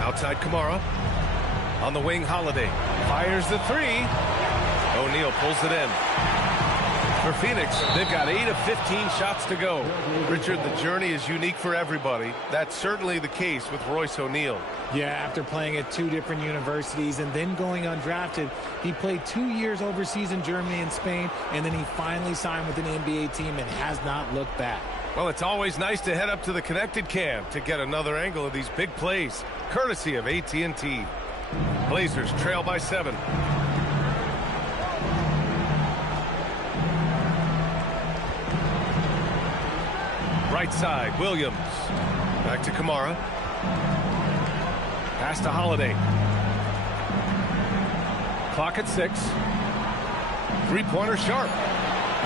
Outside Kamara. On the wing, Holiday. Fires the three. O'Neal pulls it in. For Phoenix, they've got 8 of 15 shots to go. Richard, the journey is unique for everybody. That's certainly the case with Royce O'Neal. Yeah, after playing at 2 different universities and then going undrafted, he played 2 years overseas in Germany and Spain, and then he finally signed with an NBA team and has not looked back. Well, it's always nice to head up to the Connected Cam to get another angle of these big plays, courtesy of AT&T. Blazers trail by 7. Right side, Williams. Back to Kamara. Pass to Holiday. Clock at 6. Three-pointer Sharp.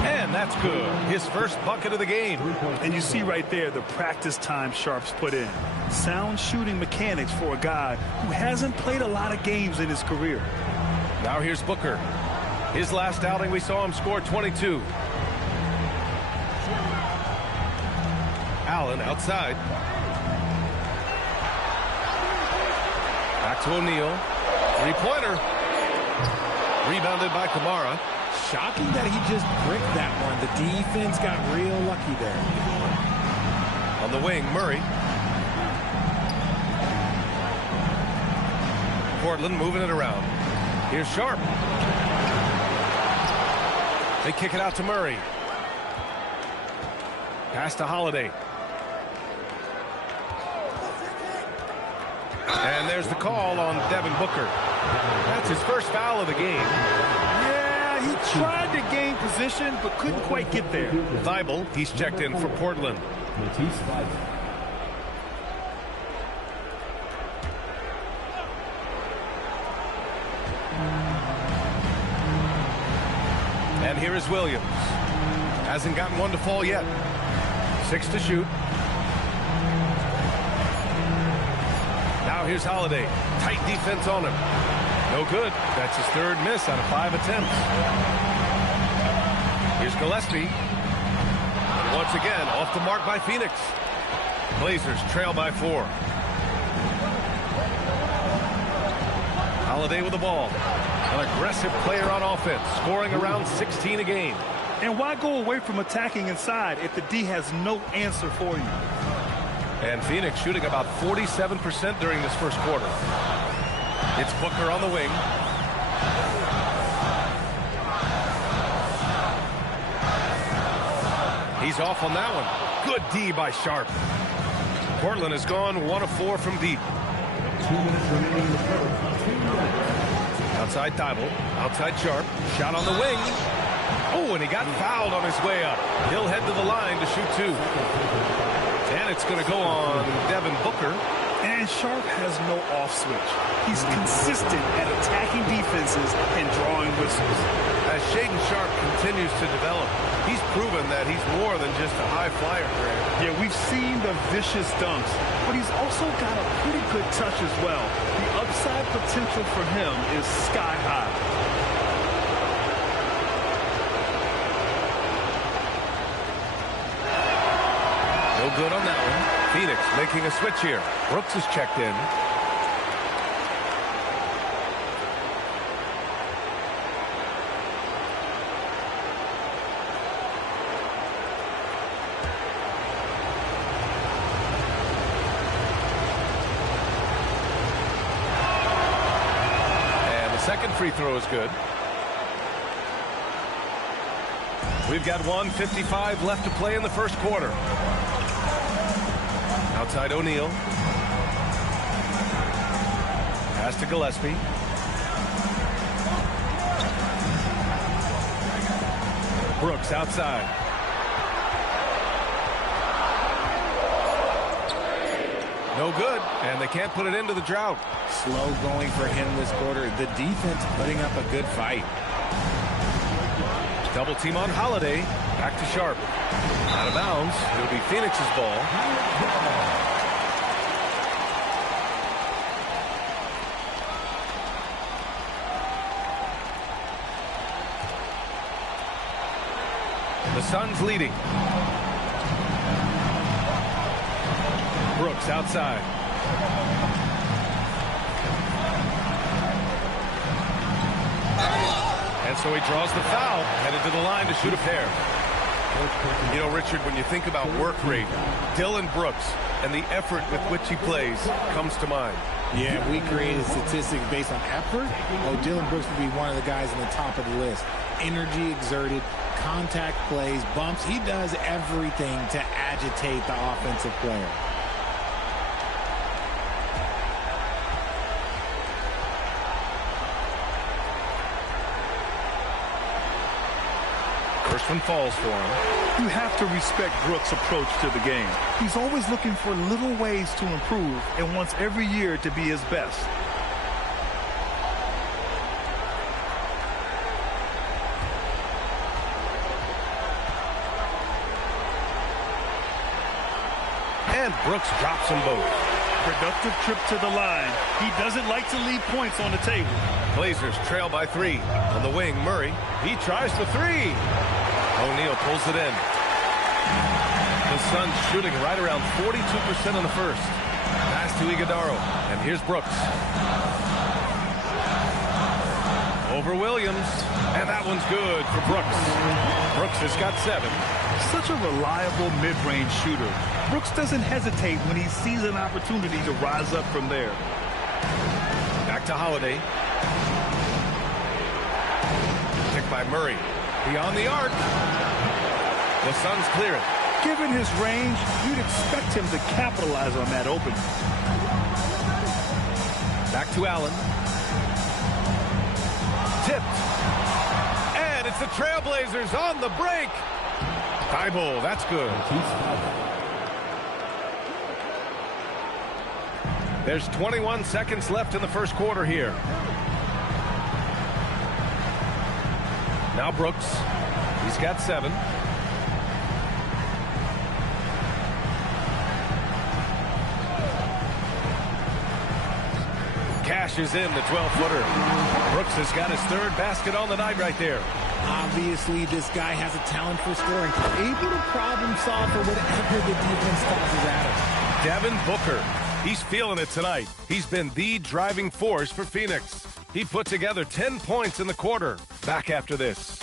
And that's good. His first bucket of the game. And you see right there the practice time Sharp's put in. Sound shooting mechanics for a guy who hasn't played a lot of games in his career. Now here's Booker. His last outing, we saw him score 22. Allen outside. Back to O'Neal. Three-pointer. Rebounded by Kamara. Shocking that he just bricked that one. The defense got real lucky there. On the wing, Murray. Portland moving it around. Here's Sharp. They kick it out to Murray. Pass to Holiday. And there's the call on Devin Booker. That's his first foul of the game. Yeah, he tried to gain position, but couldn't quite get there. Thibault, he's checked in for Portland. And here is Williams. Hasn't gotten one to fall yet. 6 to shoot. Now here's Holiday. Tight defense on him. No good. That's his 3rd miss out of 5 attempts. Here's Gillespie. And once again, off the mark by Phoenix. Blazers trail by 4. Holiday with the ball. An aggressive player on offense, scoring around 16 a game. And why go away from attacking inside if the D has no answer for you? And Phoenix shooting about 47% during this first quarter. It's Booker on the wing. He's off on that one. Good D by Sharp. Portland has gone 1 of 4 from deep. 2 minutes remaining in the quarter. Outside Thibault. Outside Sharp. Shot on the wing. Oh, and he got fouled on his way up. He'll head to the line to shoot 2. And it's going to go on Devin Booker. And Sharp has no off switch. He's consistent at attacking defenses and drawing whistles. As Shaedon Sharp continues to develop, he's proven that he's more than just a high flyer, Grant. Yeah, we've seen the vicious dunks, but he's also got a pretty good touch as well. The upside potential for him is sky high. No good on that one. Phoenix making a switch here. Brooks is checked in. And the second free throw is good. We've got 1:55 left to play in the first quarter. Outside O'Neal. Pass to Gillespie. Brooks outside. No good, and they can't put it into the drought. Slow going for him this quarter. The defense putting up a good fight. Double team on Holiday. Back to Sharp. Out of bounds. It'll be Phoenix's ball. The Suns leading. Brooks outside. So he draws the foul, headed to the line to shoot a pair. You know, Richard, when you think about work rate, Dillon Brooks and the effort with which he plays comes to mind. Yeah, we created statistics based on effort. Oh, Dillon Brooks would be one of the guys on the top of the list. Energy exerted, contact plays, bumps. He does everything to agitate the offensive player. First one falls for him. You have to respect Brooks' approach to the game. He's always looking for little ways to improve and wants every year to be his best. And Brooks drops them both. Productive trip to the line. He doesn't like to leave points on the table. Blazers trail by 3. On the wing, Murray. He tries the 3. O'Neal pulls it in. The Suns shooting right around 42% in the first. Pass to Iguodala. And here's Brooks. Over Williams. And that one's good for Brooks. Brooks has got 7. Such a reliable mid-range shooter. Brooks doesn't hesitate when he sees an opportunity to rise up from there. Back to Holiday. Picked by Murray. Beyond the arc. The Suns clear it. Given his range, you'd expect him to capitalize on that opening. Back to Allen. Tipped. And it's the Trailblazers on the break. Thibault, that's good. There's 21 seconds left in the first quarter here. Now Brooks. He's got 7. Cashes in the 12-footer. Brooks has got his 3rd basket on the night right there. Obviously, this guy has a talent for scoring. Able to problem solve for whatever the defense tosses at him. Devin Booker. He's feeling it tonight. He's been the driving force for Phoenix. He put together 10 points in the quarter. Back after this.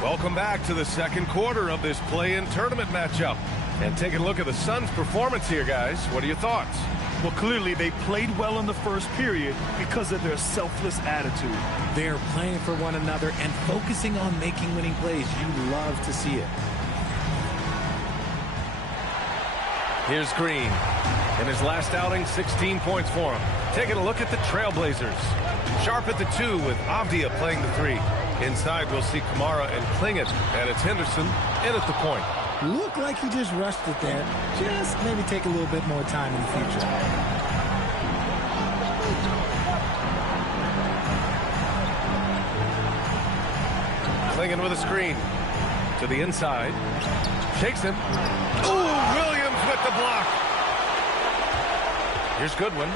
Welcome back to the second quarter of this play-in tournament matchup. And take a look at the Suns' performance here, guys. What are your thoughts? Well, clearly they played well in the first period because of their selfless attitude. They're playing for one another and focusing on making winning plays. You love to see it. Here's Green. In his last outing, 16 points for him. Taking a look at the Trailblazers. Sharp at the 2 with Avdia playing the 3. Inside, we'll see Kamara and Klingit. And it's Henderson in at the point. Look like he just rushed it there. Just maybe take a little bit more time in the future. Klingit with a screen. To the inside. Shakes him. Ooh, Williams with the block. Here's Goodwin.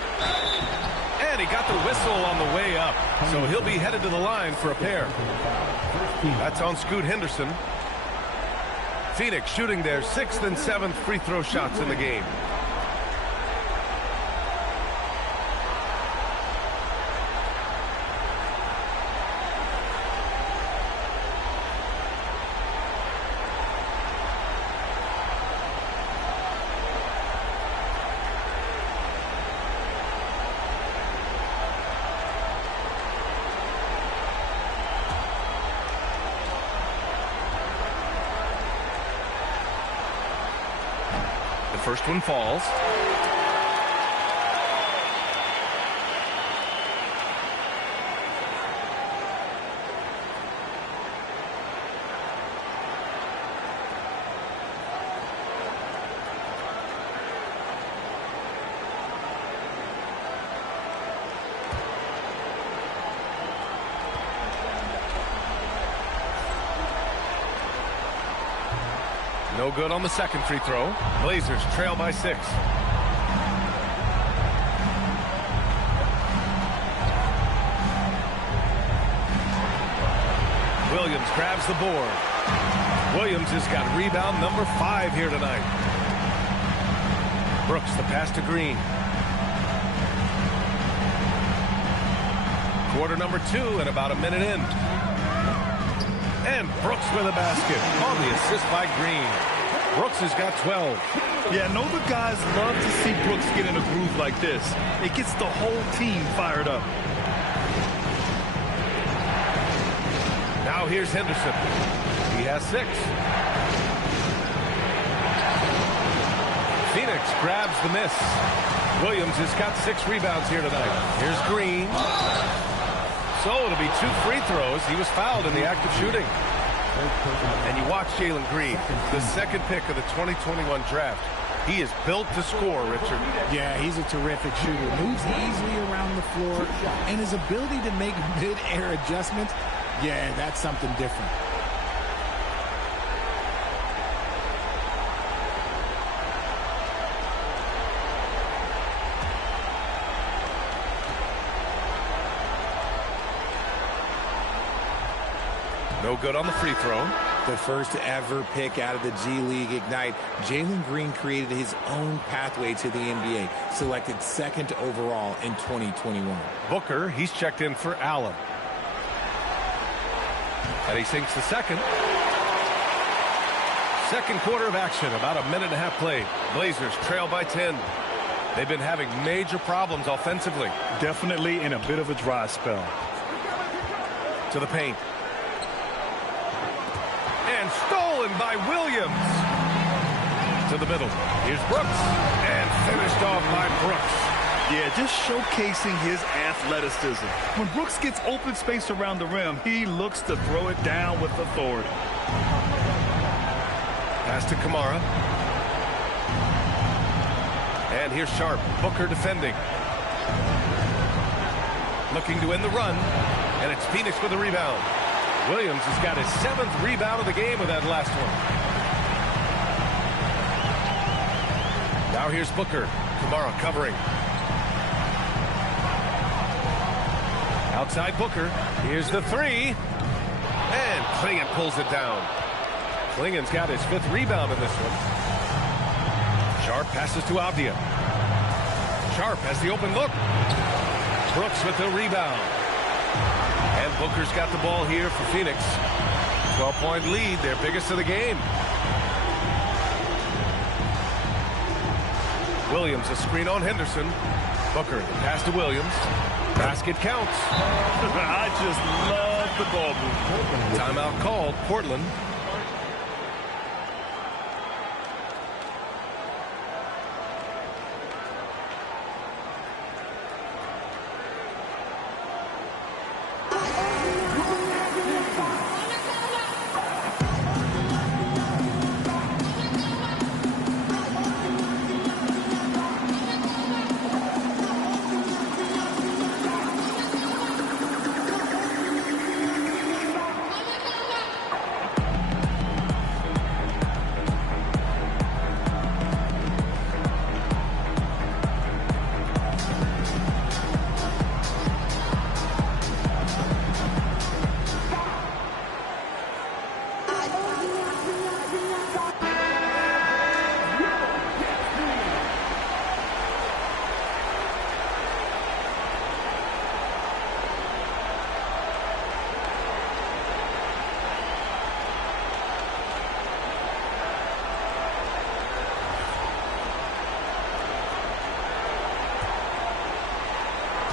And he got the whistle on the way up. So he'll be headed to the line for a pair. That's on Scoot Henderson. Phoenix shooting their 6th and 7th free throw shots in the game. First one falls. No good on the second free throw. Blazers trail by 6. Williams grabs the board. Williams has got rebound number 5 here tonight. Brooks, the pass to Green. Quarter number 2 and about a minute in. And Brooks with a basket on the assist by Green. Brooks has got 12. Yeah, I know the guys love to see Brooks get in a groove like this. It gets the whole team fired up. Now here's Henderson. He has 6. Phoenix grabs the miss. Williams has got 6 rebounds here tonight. Here's Green. So it'll be 2 free throws. He was fouled in the act of shooting. And you watch Jalen Green, the second pick of the 2021 draft. He is built to score, Richard. Yeah, he's a terrific shooter. Moves easily around the floor, and his ability to make mid-air adjustments, yeah, that's something different. No good on the free throw. The first ever pick out of the G League Ignite, Jalen Green created his own pathway to the NBA, selected 2nd overall in 2021. Booker, he's checked in for Allen. And he sinks the second. Second quarter of action, about a minute and a half played. Blazers trail by 10. They've been having major problems offensively. Definitely in a bit of a dry spell. To the paint. And stolen by Williams. To the middle. Here's Brooks. And finished off by Brooks. Yeah, just showcasing his athleticism. When Brooks gets open space around the rim, he looks to throw it down with authority. Pass to Kamara. And here's Sharp. Booker defending. Looking to end the run. And it's Phoenix with a rebound. Williams has got his 7th rebound of the game with that last one. Now here's Booker. Kamara covering. Outside Booker. Here's the 3. And Clingan pulls it down. Klingan's got his 5th rebound in this one. Sharp passes to Avdia. Sharp has the open look. Brooks with the rebound. And Booker's got the ball here for Phoenix. 12-point lead, their biggest of the game. Williams, a screen on Henderson. Booker, pass to Williams. Basket counts. I just love the ball movement. Timeout called, Portland.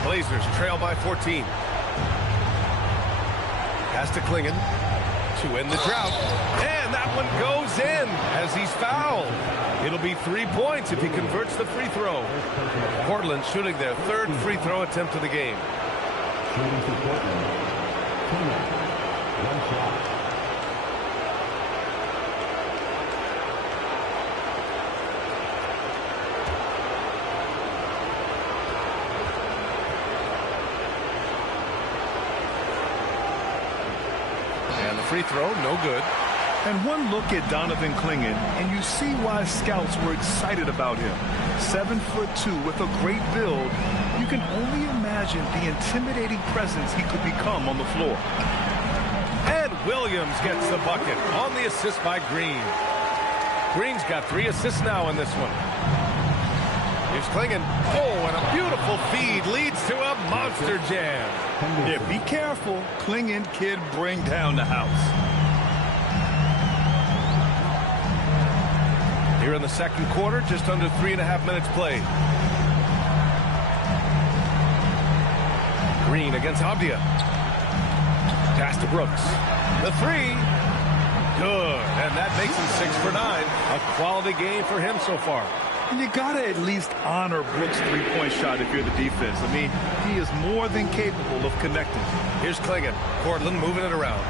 Blazers trail by 14. Pass to Clingan to end the drought. And that one goes in as he's fouled. It'll be 3 points if he converts the free throw. Portland shooting their 3rd free throw attempt of the game. Shooting for Portland. Clingan. 1 shot. Free throw, no good. And one look at Donovan Clingan, and you see why scouts were excited about him. 7'2" with a great build. You can only imagine the intimidating presence he could become on the floor. And Williams gets the bucket on the assist by Green. Green's got 3 assists now in this one. Here's Clingan. Oh, and a beautiful feed leads to a monster jam. Yeah, be careful. Clingan kid bring down the house. Here in the second quarter, just under 3.5 minutes played. Green against Avdia. Pass to Brooks. The 3. Good. And that makes him 6 for 9. A quality game for him so far. And you got to at least honor Brooks' three-point shot if you're the defense. I mean, he is more than capable of connecting. Here's Clingan. Portland moving it around.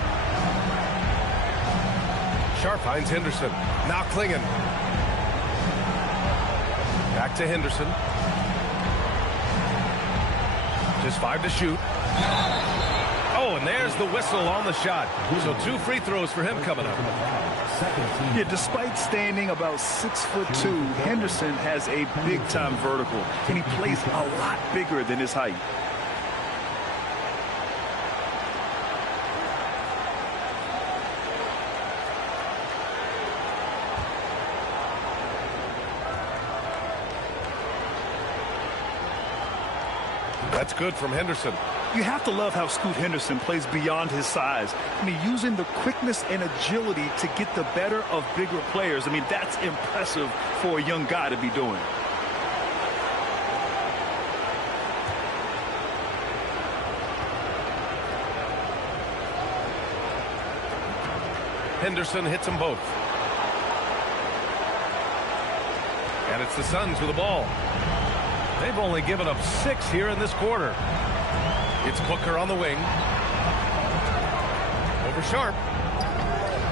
Sharp finds Henderson. Now Clingan. Back to Henderson. Just 5 to shoot. Oh, and there's the whistle on the shot. So 2 free throws for him coming up. Yeah, despite standing about 6'2", Henderson has a big-time vertical, and he plays a lot bigger than his height. That's good from Henderson. You have to love how Scoot Henderson plays beyond his size. I mean, using the quickness and agility to get the better of bigger players. I mean, that's impressive for a young guy to be doing. Henderson hits them both. And it's the Suns with the ball. They've only given up 6 here in this quarter. It's Booker on the wing. Over Sharp.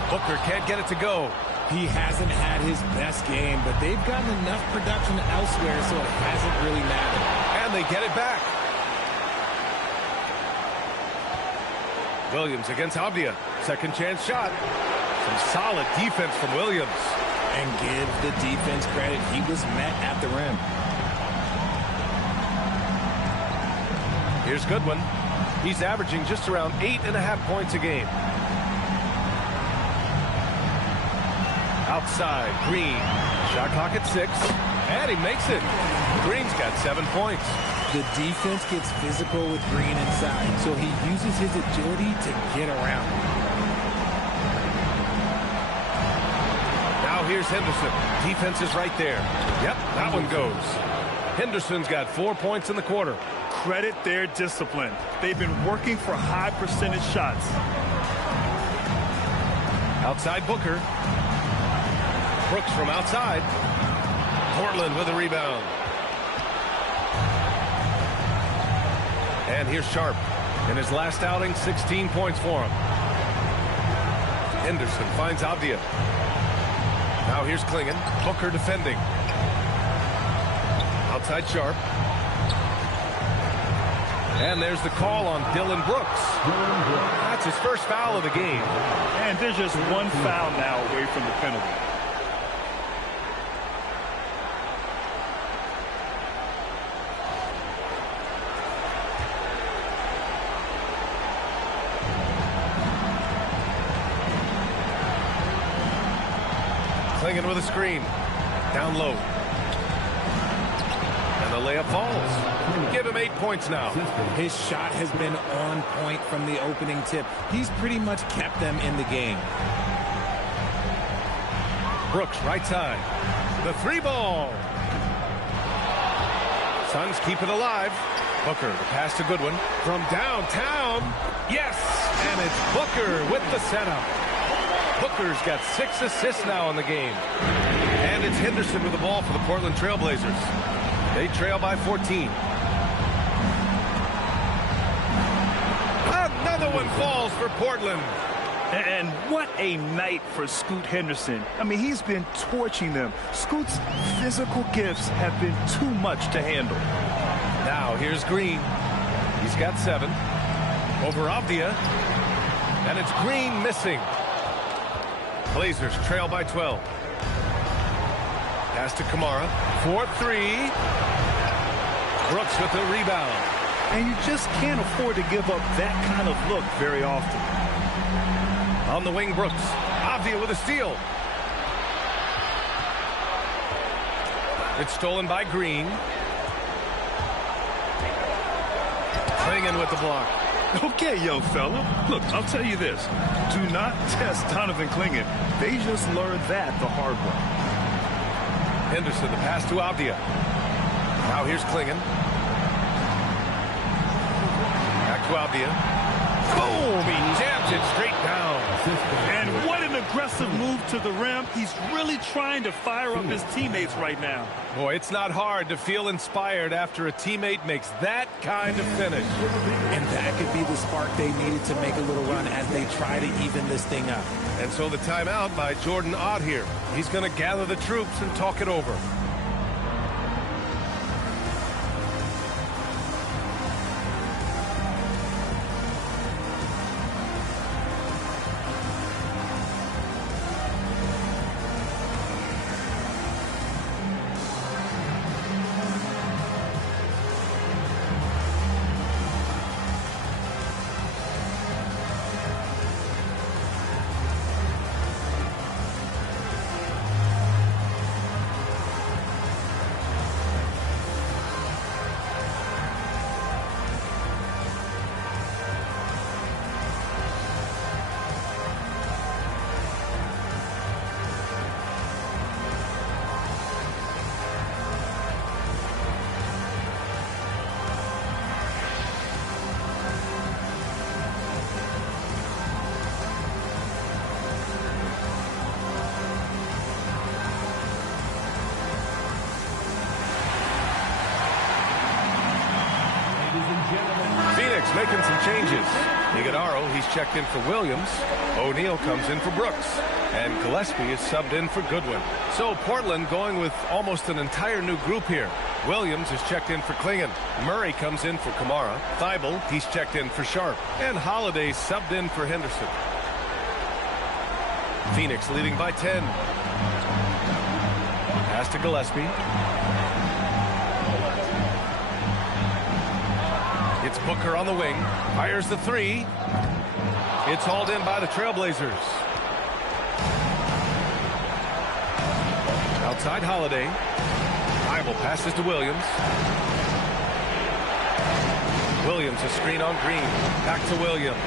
Booker can't get it to go. He hasn't had his best game, but they've gotten enough production elsewhere, so it hasn't really mattered. And they get it back. Williams against Avdia. Second chance shot. Some solid defense from Williams. And give the defense credit. He was met at the rim. Here's Goodwin. He's averaging just around 8.5 points a game. Outside, Green. Shot clock at 6. And he makes it. Green's got 7 points. The defense gets physical with Green inside, so he uses his agility to get around. Now here's Henderson. Defense is right there. Yep, that one goes. Henderson's got 4 points in the quarter. Credit their discipline. They've been working for high percentage shots. Outside Booker. Brooks from outside. Portland with a rebound. And here's Sharp. In his last outing, 16 points for him. Henderson finds Avdia. Now here's Clingan. Booker defending. Outside Sharp. And there's the call on Dylan Brooks. That's his first foul of the game. And there's just one foul now away from the penalty. Clingan with a screen. Down low. And the layup falls. Give him 8 points now. His shot has been on point from the opening tip. He's pretty much kept them in the game. Brooks, right side. The 3-ball. Suns keep it alive. Booker, the pass to Goodwin. From downtown. Yes! And it's Booker with the setup. Booker's got 6 assists now in the game. And it's Henderson with the ball for the Portland Trailblazers. They trail by 14. Another one falls for Portland. And what a night for Scoot Henderson. I mean, he's been torching them. Scoot's physical gifts have been too much to handle. Now here's Green. He's got 7. Over Avdia. And it's Green missing. Blazers trail by 12. Pass to Kamara. 4-3. Brooks with the rebound. And you just can't afford to give up that kind of look very often. On the wing, Brooks. Avdia with a steal. It's stolen by Green. Clingan with the block. Okay, young fella. Look, I'll tell you this. Do not test Donovan Clingan. They just learned that the hard way. Henderson, the pass to Avdia. Now here's Clingan. Back to Avdia. Boom! He jams it straight down. And what an aggressive move to the rim. He's really trying to fire up his teammates right now. Boy, it's not hard to feel inspired after a teammate makes that kind of finish. And that could be the spark they needed to make a little run as they try to even this thing up. And so the timeout by Jordan Ott here. He's going to gather the troops and talk it over. Phoenix making some changes. Iguodaro, he's checked in for Williams. O'Neal comes in for Brooks. And Gillespie is subbed in for Goodwin. So Portland going with almost an entire new group here. Williams is checked in for Clingan. Murray comes in for Kamara. Thibault, he's checked in for Sharp. And Holiday subbed in for Henderson. Phoenix leading by 10. Pass to Gillespie. It's Booker on the wing. Fires the three. It's hauled in by the Trailblazers. Outside Holiday. Thibault passes to Williams. Williams a screen on Green. Back to Williams.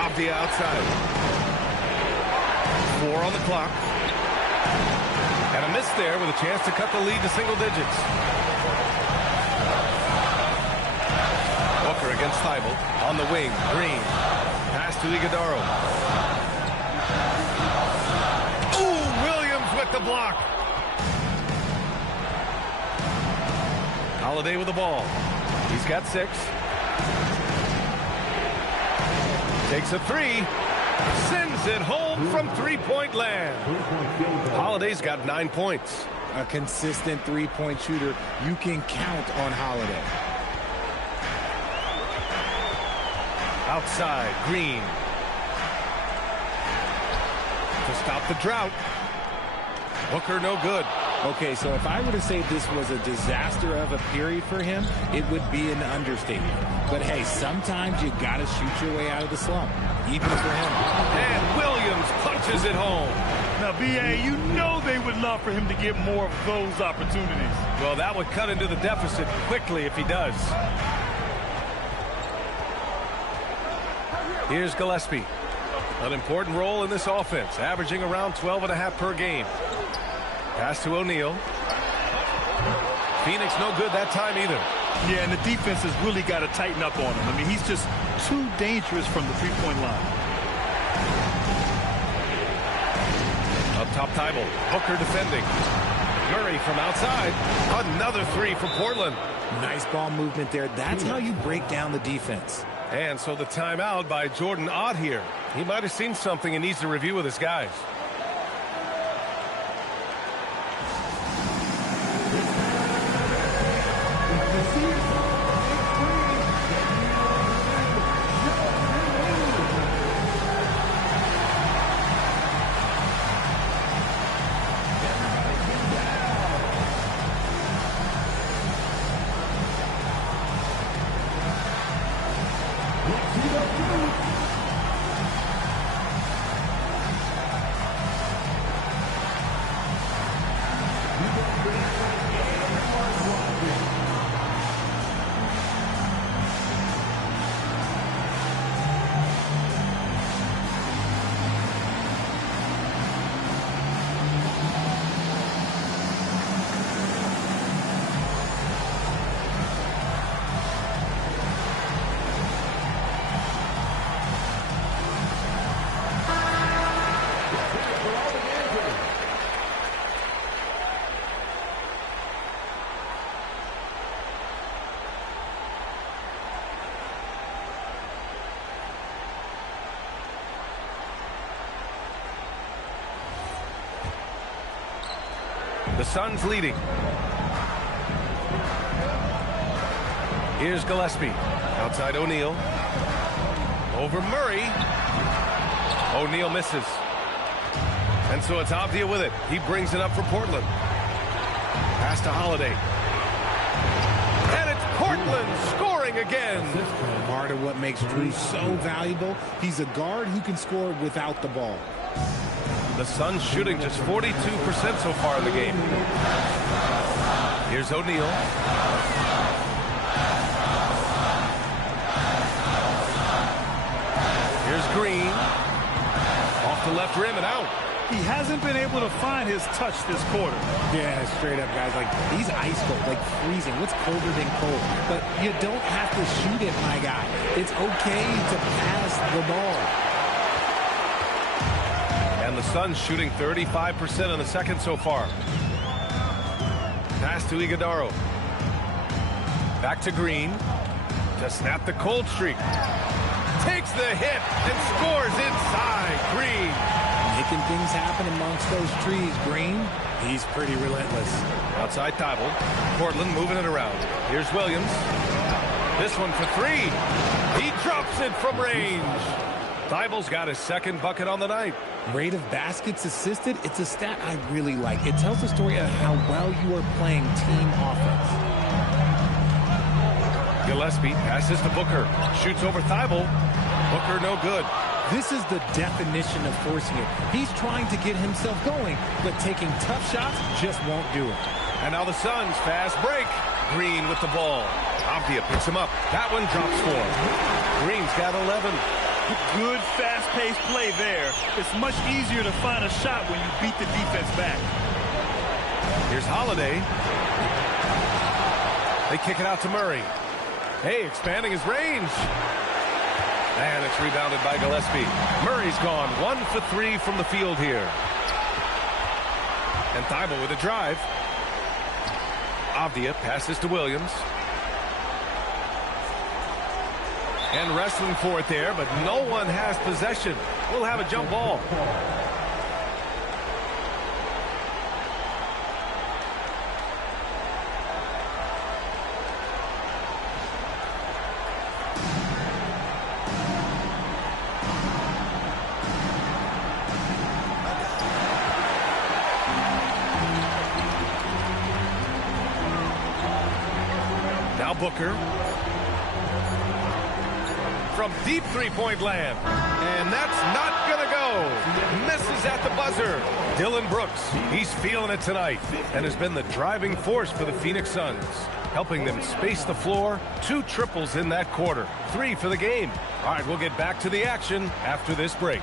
Off the outside. 4 on the clock. And a miss there with a chance to cut the lead to single digits. Booker against Thibault. On the wing, Green. Pass to Iguodaro. Ooh, Williams with the block. Holiday with the ball. He's got 6. Takes a 3. Sends it home from three-point land. Holiday's got 9 points. A consistent three-point shooter. You can count on Holiday. Outside, Green. To stop the drought. Booker no good. Okay, so if I were to say this was a disaster of a period for him, it would be an understatement. But hey, sometimes you got to shoot your way out of the slump, even for him. And Williams punches it home. Now, B.A., you know they would love for him to get more of those opportunities. Well, that would cut into the deficit quickly if he does. Here's Gillespie. An important role in this offense, averaging around 12.5 per game. Pass to O'Neal. Phoenix no good that time either. Yeah, and the defense has really got to tighten up on him. I mean, he's just too dangerous from the three-point line. Up top, Thibault. Booker defending. Murray from outside. Another 3 for Portland. Nice ball movement there. That's how you break down the defense. And so the timeout by Jordan Ott here. He might have seen something and needs to review with his guys. The Suns leading. Here's Gillespie. Outside O'Neal. Over Murray. O'Neal misses. And so it's Avdija with it. He brings it up for Portland. Pass to Holiday. And it's Portland scoring again. Part of what makes Drew so valuable, he's a guard who can score without the ball. The Suns shooting just 42% so far in the game. Here's O'Neal. Here's Green. Off the left rim and out. He hasn't been able to find his touch this quarter. Yeah, straight up, guys. Like, he's ice cold, like freezing. What's colder than cold? But you don't have to shoot it, my guy. It's okay to pass the ball. And the Suns shooting 35% in the second so far. Pass to Iguodaro. Back to Green. To snap the cold streak. Takes the hit and scores inside. Green. Making things happen amongst those trees, Green. He's pretty relentless. Outside Thibault. Portland moving it around. Here's Williams. This one for three. He drops it from range. Thibault's got his second bucket on the night. Rate of baskets assisted, it's a stat I really like. It tells the story of how well you are playing team offense. Gillespie passes to Booker. Shoots over Thibault. Booker no good. This is the definition of forcing it. He's trying to get himself going, but taking tough shots just won't do it. And now the Suns fast break. Green with the ball. Avdija picks him up. That one drops for him. Green's got 11. Good fast-paced play there. It's much easier to find a shot when you beat the defense back. Here's Holiday. They kick it out to Murray. Hey, expanding his range. And it's rebounded by Gillespie. Murray's gone 1 for 3 from the field here. And Thibault with a drive. Avdija passes to Williams. And wrestling for it there, but no one has possession. We'll have a jump ball. Now Booker. From deep three-point land. And that's not going to go. Misses at the buzzer. Dillon Brooks, he's feeling it tonight and has been the driving force for the Phoenix Suns, helping them space the floor. 2 triples in that quarter. 3 for the game. All right, we'll get back to the action after this break.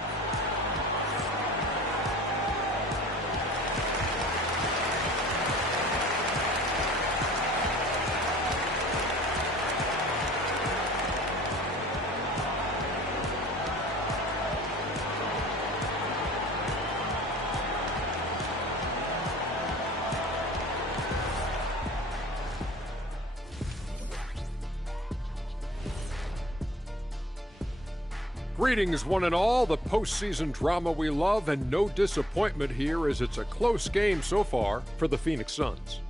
Greetings, one and all. The postseason drama we love, and no disappointment here as it's a close game so far for the Phoenix Suns.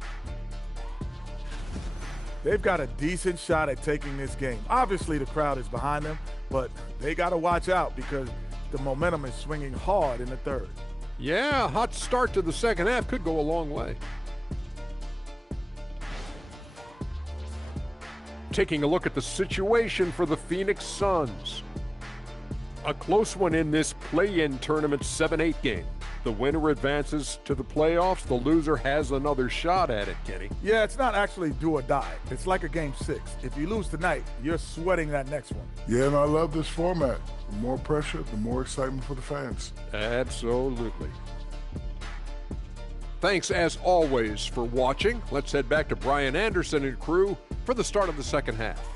They've got a decent shot at taking this game. Obviously, the crowd is behind them, but they got to watch out because the momentum is swinging hard in the third. Yeah, a hot start to the second half could go a long way. Taking a look at the situation for the Phoenix Suns. A close one in this play-in tournament 7-8 game. The winner advances to the playoffs. The loser has another shot at it, Kenny. Yeah, it's not actually do or die. It's like a game 6. If you lose tonight, you're sweating that next one. Yeah, and I love this format. The more pressure, the more excitement for the fans. Absolutely. Thanks, as always, for watching. Let's head back to Brian Anderson and crew for the start of the second half.